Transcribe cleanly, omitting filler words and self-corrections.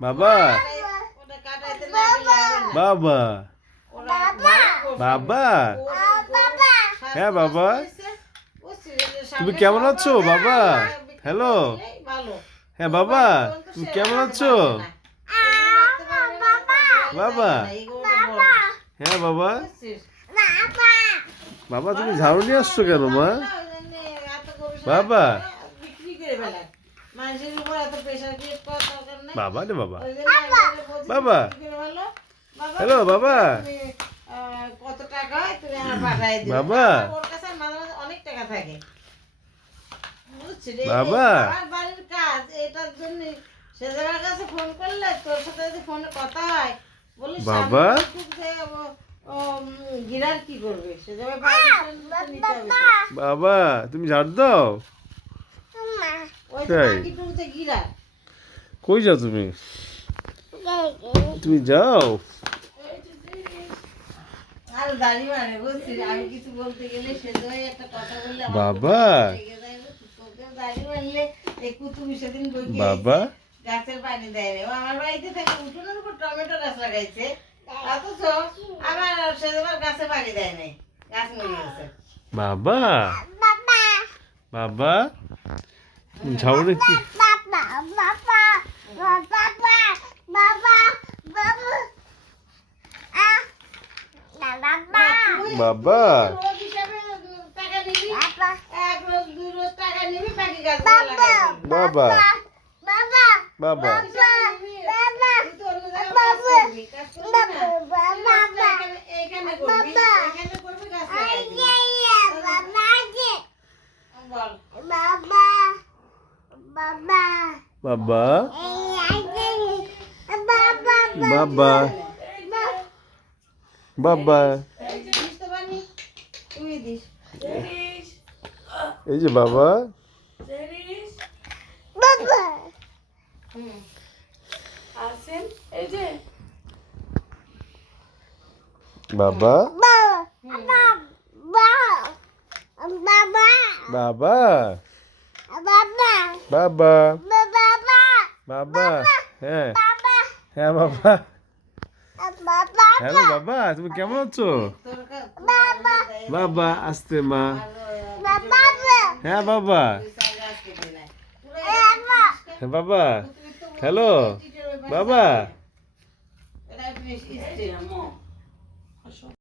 বাবা বাবা বাবা হ্যাঁ বাবা তুমি কেমন আছো বাবা হ্যালো হ্যাঁ বাবা তুমি কেমন আছো বাবা হ্যাঁ বাবা বাবা তুমি ঝাড়ু নিয়ে আসছো কেন মা বাবা বাবা রে বাবা বাবা হ্যালো বাবা কত টাকা তুমি আমার পাঠাই দিও বাবা ওর কাছে মাঝে মাঝে অনেক টাকা থাকে বুঝছিস বাবা আমার বাড়ির কাজ এটার জন্য সে জায়গার কাছে ফোন করলে তোর সাথে যদি ফোনে কথা হয় বলিস বাবা গিরার কি করবে সে জায়গায় বাবা তুমি ঝাড় দাও ওই তো বাকি টুকতে গিরার কই যাও তুমি তুমি যাও আর দাঁড়িয়ে মানে বুঝছিস আমি কিছু বলতে গেলে সে জায়গায় একটা কথা বললে বাবা দাঁড়িয়ে মারলে এই কুতুবি সেদিন বইকে বাবা গাছের পানি দেয় রে ও আমার বাড়িতে থেকে উঠোনের উপর টমেটো গাছ লাগাইছে অথচ আমার সেবার গাছে পানি দেয় নাই গাছ মরে গেছে বাবা বাবা ঝাড়ু দেখি বাবা রোজ হিসাবে টাকা নিবি এক রোজ দুই রোজ টাকা নিবি বাকি গাছ লাগাই বাবা বাবা বাবা বাবা বাবা এই যে বাবা বাবা বাবা বাবা বাবা হ্যাঁ হ্যাঁ বাবা হ্যালো বাবা তুমি কেমন আছো বাবা আসতে মা হ্যাঁ বাবা হ্যাঁ বাবা হ্যালো বাবা